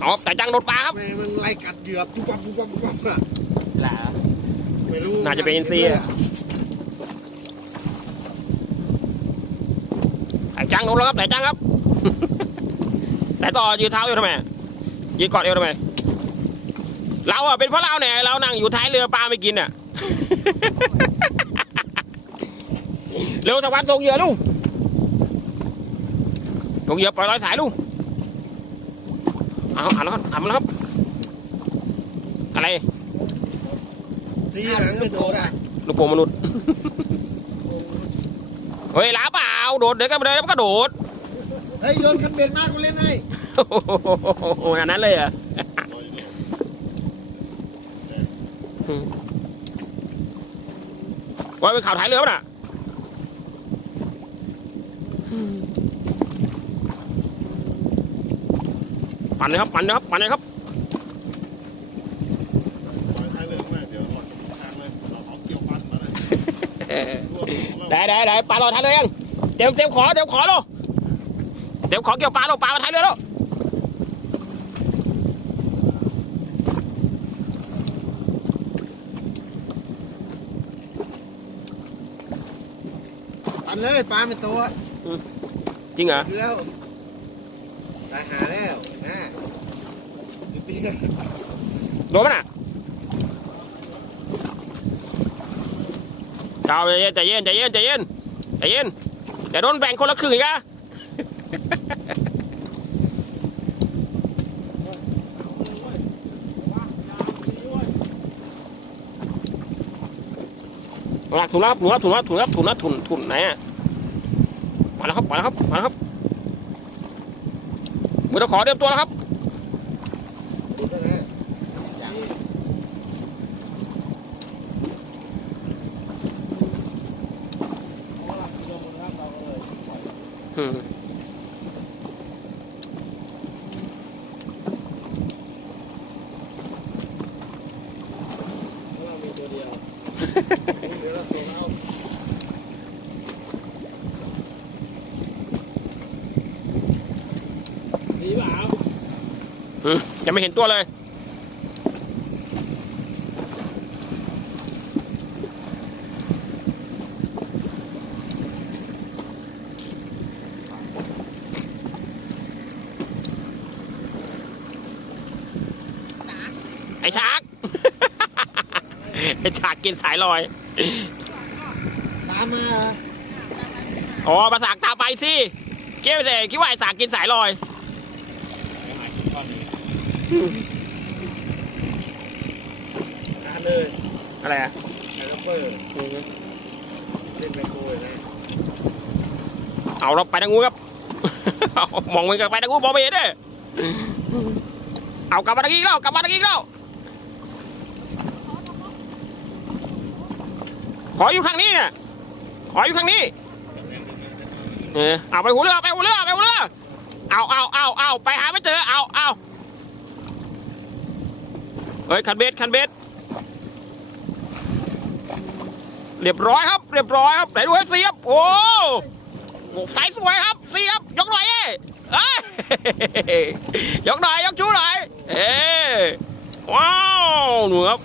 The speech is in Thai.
เอาแต่จังโดดปลาครับ แม่งมันไล่กัดเหยือบปุ๊บปั๊บปุ๊บปั๊บปุ๊บปั๊บอะหลาไม่รู้น่าจะเป็นอินทรีย์อะ แต่จังโดดแล้วครับแต่จังครับ แต่ต่อยืนเท้าอยู่ทำไมยืนกอดเอวทำไมเราอะเป็นเพราะเราเนี่ยเรานั่งอยู่ท้ายเรือปลาไม่กินอะ เร็วตะวันส่งเหยื่อลูกส่งเหยื่อปล่อยลอยสายลูก เอาอ่านแล้วครับอ่านมาแล้วครับ อะไรซีหนังเป็นโดดอะลูกโป่งมนุษย์ เฮ้ยหลาเปล่า โดดเดี๋ยวก็เดินแล้วมันก็โดด เฮ้ยโยนคันเบ็ดมากกูเล่นให้โอ้โหอันนั้นเลยเหรอะว่าเป็นข่าวถ่ายเรือป่ะน่ะ ปั่นเลยครับปั่นเลยครับปั่นเลยครับปล่อยท้ายเรือมาเดี๋ยวหล่อนทางเลยเราเอาเกี่ยวปั้นมาเลยรวบรวบได้ได้ได้ปลารอท้ายเรือยังเตรียมเตรียมขอเตรียมขอโลเตรียมขอเกี่ยวปลาโลปลามาท้ายเรือแล้วปั้นเลยปลาเป็นตัวจริงเหรออยู่แล้ว ตายหาแล้วนะนี่โดนป่ะน่ะเจ้าใจเย็นใจเย็นใจเย็นใจเย็นใจเย็นเดี๋ยวโดนแบ่งคนละครึ่งอีกอะหลักถุนรับถุนแล้วถุนแล้วถุนแล้วถุนแล้วถุนถุนไหนอะมาแล้วครับมาแล้วครับมาแล้วครับ มือตะขอเตรียมตัวแล้วครับ ดูด้วยนะ อืม เรามีตัวเดียวเดี๋ยวเราส่งเอา ดีเปล่า อืม ยังไม่เห็นตัวเลย ไอ้ชากไอ้ชากกินสายลอย ตามมาเหรออ๋อมาสากตามไปสิ เกี้ยวสิคิดว่าไอ้สากกินสายลอย หาเลยอะไรอะไอ้ลัปเปอร์เล่นไมโครเลยนะเอาเราไปทางงูครับเอามองไปกันไปทางงูมองไม่เห็นเด้อเอากลับมาทางนี้อีกแล้วกลับมาทางนี้อีกแล้วขออยู่ข้างนี้เนี่ยขออยู่ข้างนี้เออเอาไปหูเรือไปหูเรือไปหูเรือเอาเอาเอาเอาไปหาไม่เจอเอาเอา เฮ้ยคันเบสคันเบสเรียบร้อยครับ เรียบร้อยครับไหนดูให้เสียบโอ้โหสายสวยครับเสียบยกหน่อยเอ้ยยกหน่อยยกชูหน่อยเอ้ว้าวหนูครับ